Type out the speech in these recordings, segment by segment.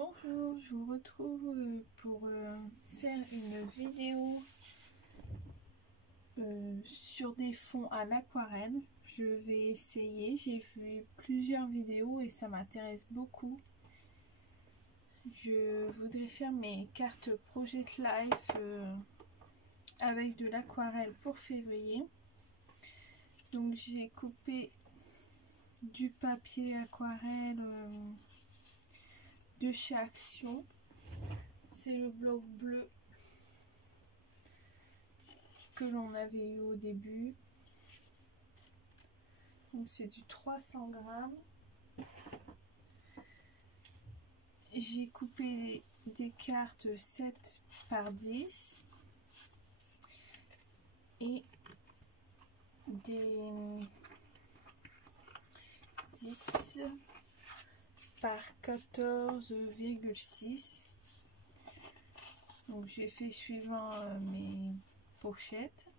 Bonjour, je vous retrouve pour faire une vidéo sur des fonds à l'aquarelle. Je vais essayer, j'ai vu plusieurs vidéos et ça m'intéresse beaucoup. Je voudrais faire mes cartes Project Life avec de l'aquarelle pour février. Donc j'ai coupé du papier aquarelle de chez Action. C'est le bloc bleu que l'on avait eu au début. Donc c'est du 300 grammes. J'ai coupé des cartes 7 par 10 et des 10 par 14,6. Donc j'ai fait suivant mes pochettes.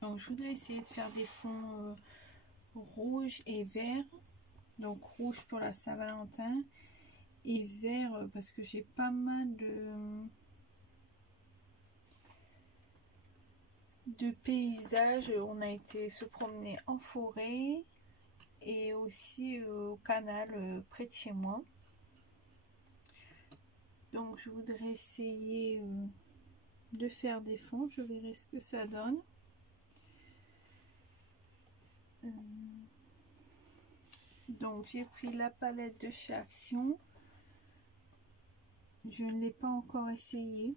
Donc je voudrais essayer de faire des fonds rouge et vert. Donc rouge pour la Saint-Valentin et vert parce que j'ai pas mal de paysages. On a été se promener en forêt et aussi au canal près de chez moi. Donc je voudrais essayer de faire des fonds. Je verrai ce que ça donne. Donc j'ai pris la palette de chez Action. Je ne l'ai pas encore essayé.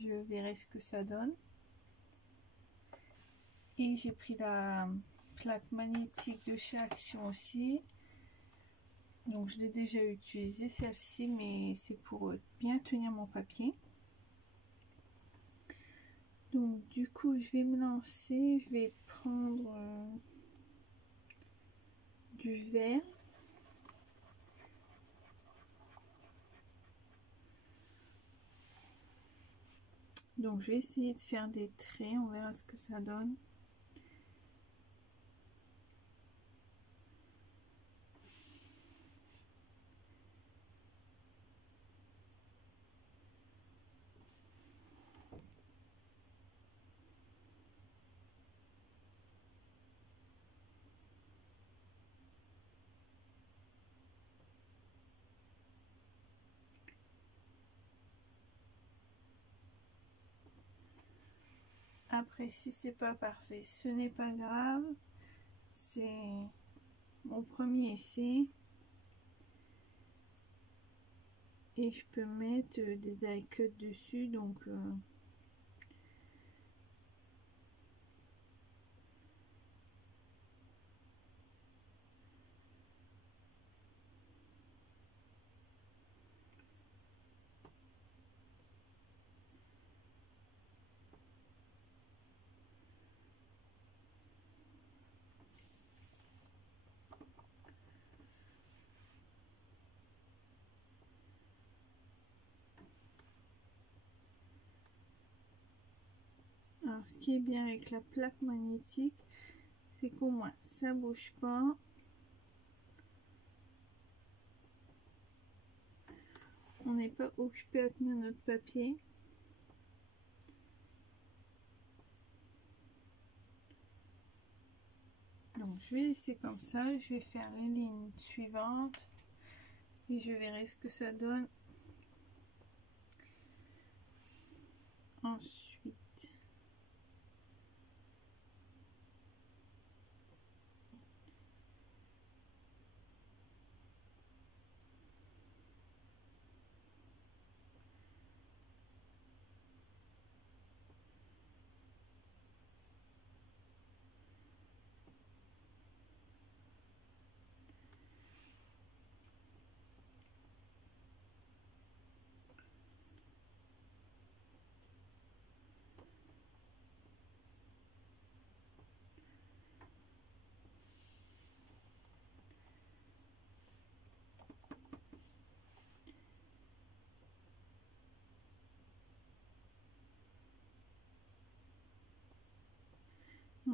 Je verrai ce que ça donne. Et j'ai pris la plaque magnétique de chez Action aussi. Donc je l'ai déjà utilisée celle-ci, mais c'est pour bien tenir mon papier. Donc du coup je vais me lancer. Je vais prendre du vert. Donc je vais essayer de faire des traits, on verra ce que ça donne. Après, si c'est pas parfait, ce n'est pas grave. C'est mon premier essai. Et je peux mettre des die cuts dessus. Donc, alors, ce qui est bien avec la plaque magnétique, c'est qu'au moins ça bouge pas. On n'est pas occupé à tenir notre papier. Donc je vais laisser comme ça. Je vais faire les lignes suivantes et je verrai ce que ça donne. Ensuite,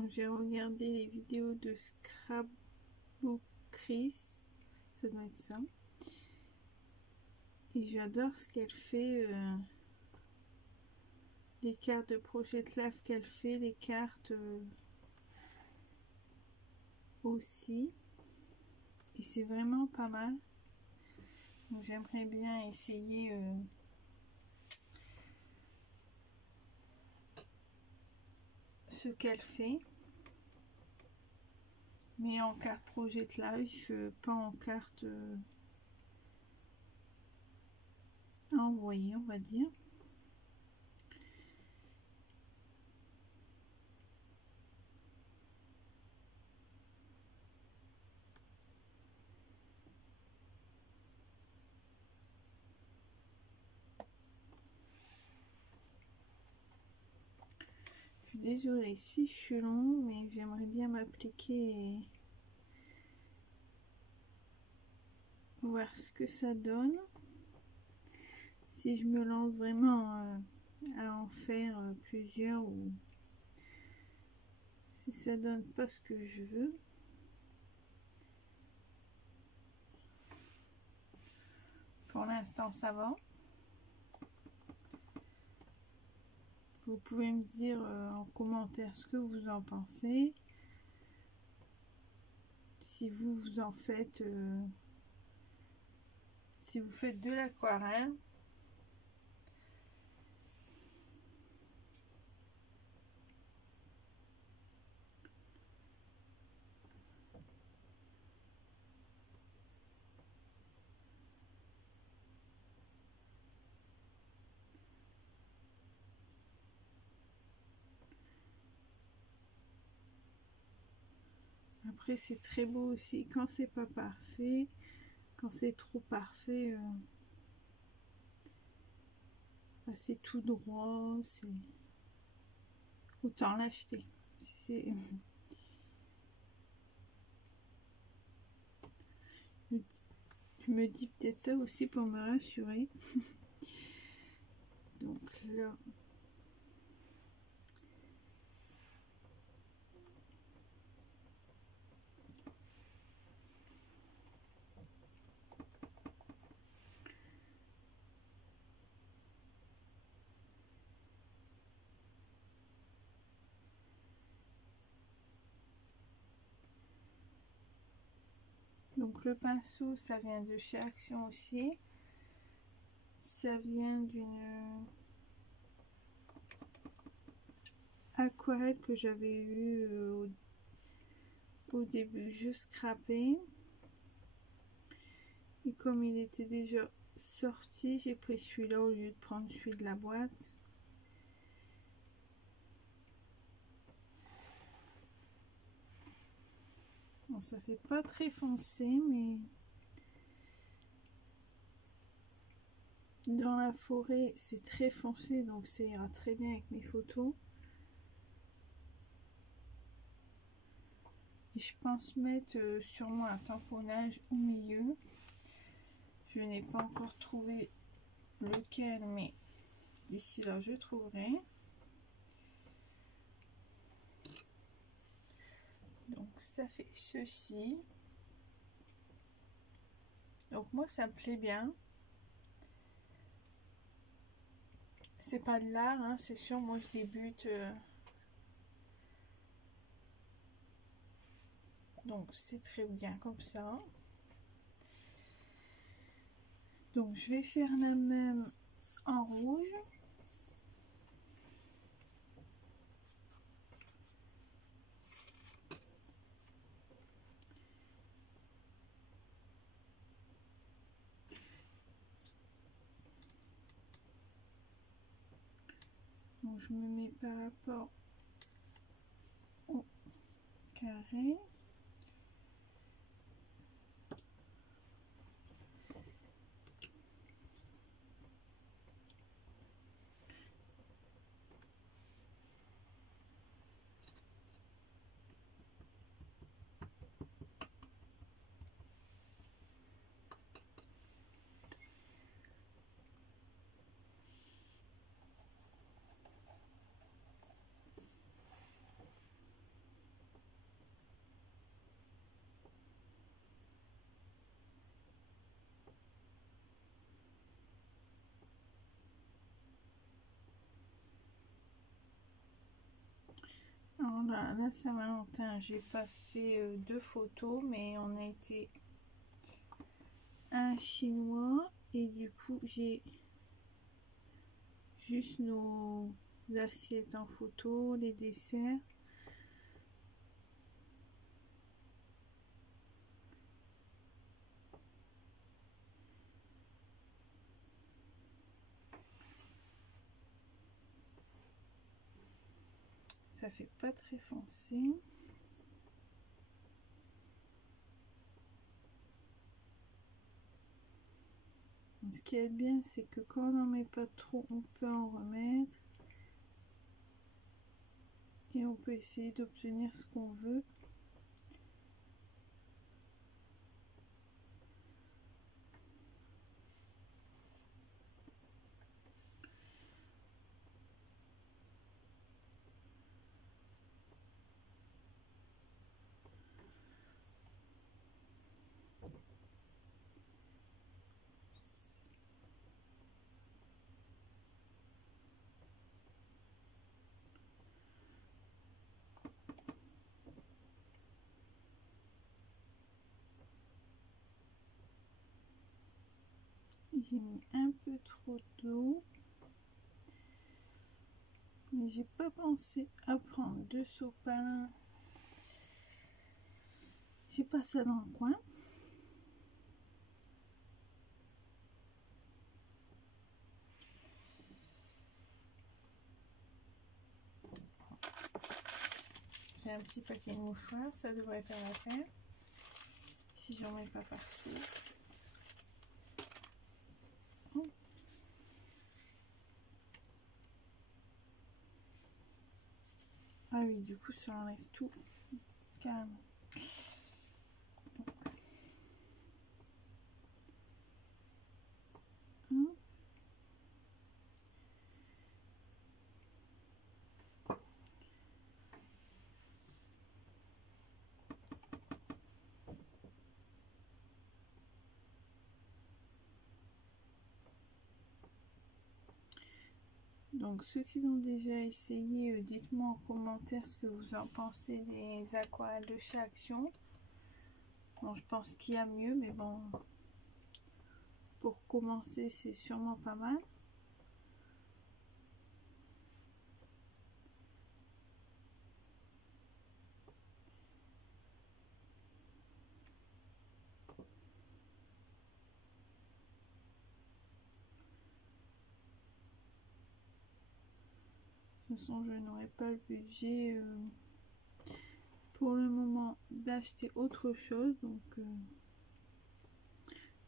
J'ai regardé les vidéos de Scrapbook Chris, ça doit être ça. Et j'adore ce qu'elle fait, les cartes de Project Life qu'elle fait, les cartes aussi. Et c'est vraiment pas mal. Donc j'aimerais bien essayer ce qu'elle fait. Mais en carte Project Life, pas en carte à envoyer, on va dire. Je suis désolée si je suis long, mais j'aimerais bien m'appliquer et voir ce que ça donne. Si je me lance vraiment à en faire plusieurs ou si ça donne pas ce que je veux. Pour l'instant, ça va. Vous pouvez me dire en commentaire ce que vous en pensez. Si vous en faites, si vous faites de l'aquarelle. Après, c'est très beau aussi quand c'est pas parfait. Quand c'est trop parfait, bah, c'est tout droit. C'est autant l'acheter. Je me dis peut-être ça aussi pour me rassurer. Donc là, donc le pinceau, ça vient de chez Action aussi. Ça vient d'une aquarelle que j'avais eu au début, je scrapais. Et comme il était déjà sorti, j'ai pris celui-là au lieu de prendre celui de la boîte. Bon, ça fait pas très foncé, mais dans la forêt, c'est très foncé, donc ça ira très bien avec mes photos. Et je pense mettre sûrement un tamponnage au milieu. Je n'ai pas encore trouvé lequel, mais d'ici là, je trouverai. Donc ça fait ceci. Donc moi, ça me plaît bien. C'est pas de l'art, hein, c'est sûr. Moi, je débute. Donc c'est très bien comme ça. Donc je vais faire la même en rouge. Donc je me mets par rapport au carré. la Saint-Valentin, j'ai pas fait de photos, mais on a été un chinois et du coup j'ai juste nos assiettes en photo, les desserts. Ça fait pas très foncé. Ce qui est bien, c'est que quand on n'en met pas trop, on peut en remettre. Et on peut essayer d'obtenir ce qu'on veut. J'ai mis un peu trop d'eau. Mais j'ai pas pensé à prendre de sopalin. J'ai pas ça dans le coin. J'ai un petit paquet de mouchoirs, ça devrait faire l'affaire. Si j'en mets pas partout. Ah oui, du coup ça enlève tout. Calme. Donc ceux qui ont déjà essayé, dites-moi en commentaire ce que vous en pensez des aquarelles de chez Action. Bon, je pense qu'il y a mieux, mais bon, pour commencer, c'est sûrement pas mal. De toute façon, je n'aurai pas le budget pour le moment d'acheter autre chose, donc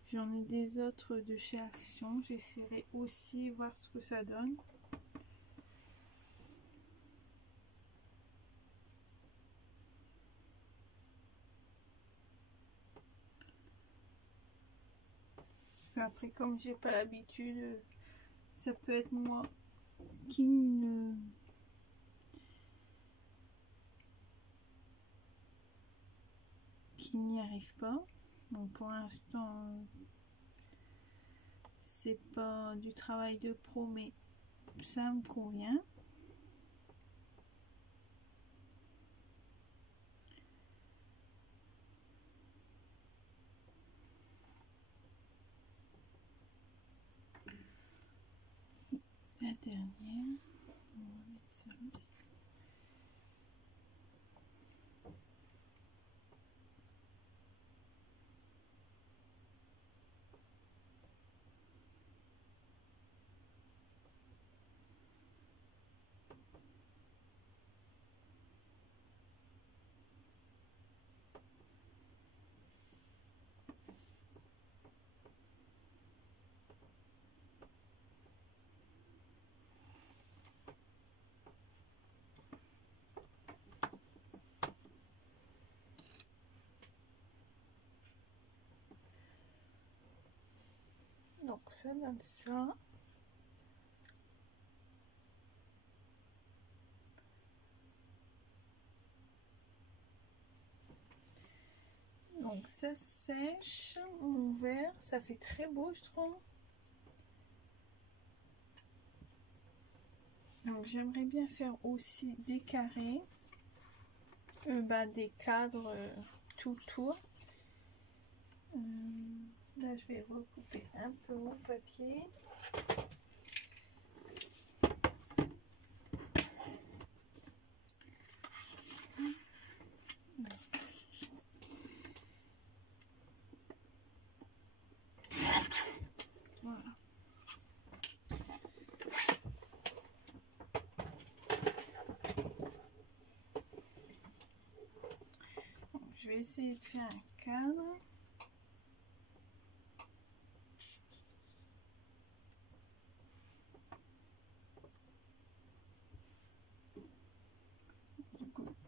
j'en ai des autres de chez Action. J'essaierai aussi voir ce que ça donne. Après, comme j'ai pas l'habitude, ça peut être moi qui n'y arrive pas. Donc pour l'instant, c'est pas du travail de pro, mais ça me convient. La dernière, on va mettre ça ici. Donc ça donne ça. Donc ça sèche, mon verre, ça fait très beau je trouve. Donc j'aimerais bien faire aussi des carrés. des cadres tout le tour. Là je vais recouper un peu mon papier. Voilà. Donc, je vais essayer de faire un cadre.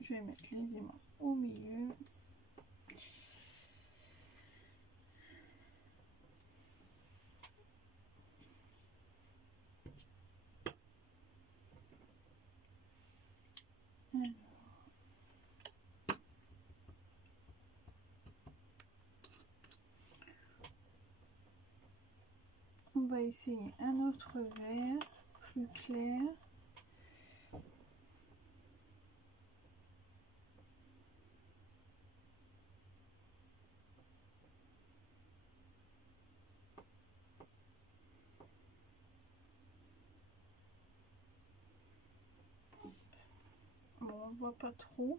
Je vais mettre les aimants au milieu. Alors. On va essayer un autre vert plus clair. Bon, on voit pas trop.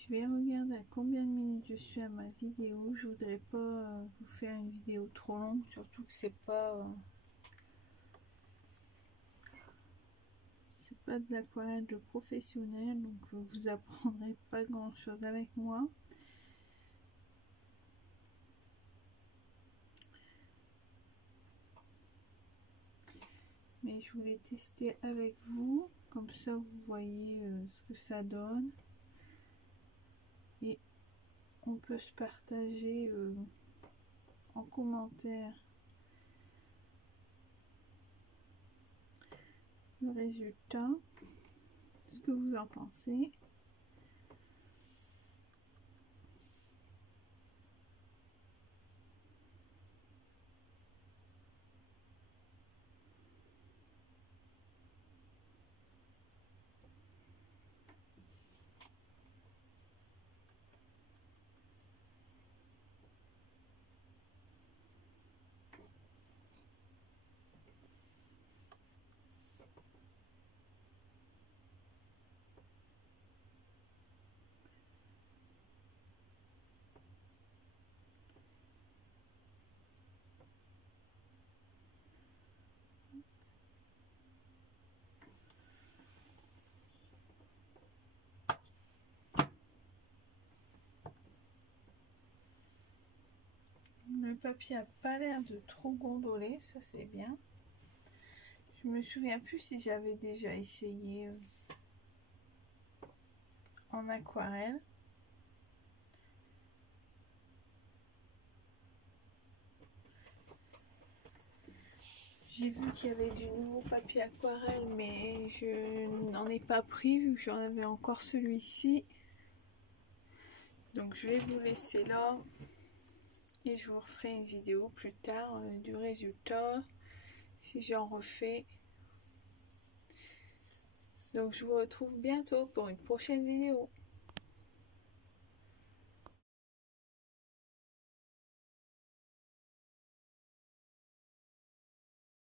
Je vais regarder à combien de minutes je suis à ma vidéo. Je voudrais pas vous faire une vidéo trop longue, surtout que c'est pas de l'aquarelle de professionnel, donc vous apprendrez pas grand chose avec moi. Mais je voulais tester avec vous, comme ça vous voyez ce que ça donne. Et on peut se partager en commentaire le résultat, ce que vous en pensez. Le papier a pas l'air de trop gondoler, ça c'est bien. Je me souviens plus si j'avais déjà essayé en aquarelle. J'ai vu qu'il y avait du nouveau papier aquarelle, mais je n'en ai pas pris vu que j'en avais encore celui-ci. Donc je vais vous laisser là et je vous referai une vidéo plus tard du résultat si j'en refais. Donc je vous retrouve bientôt pour une prochaine vidéo.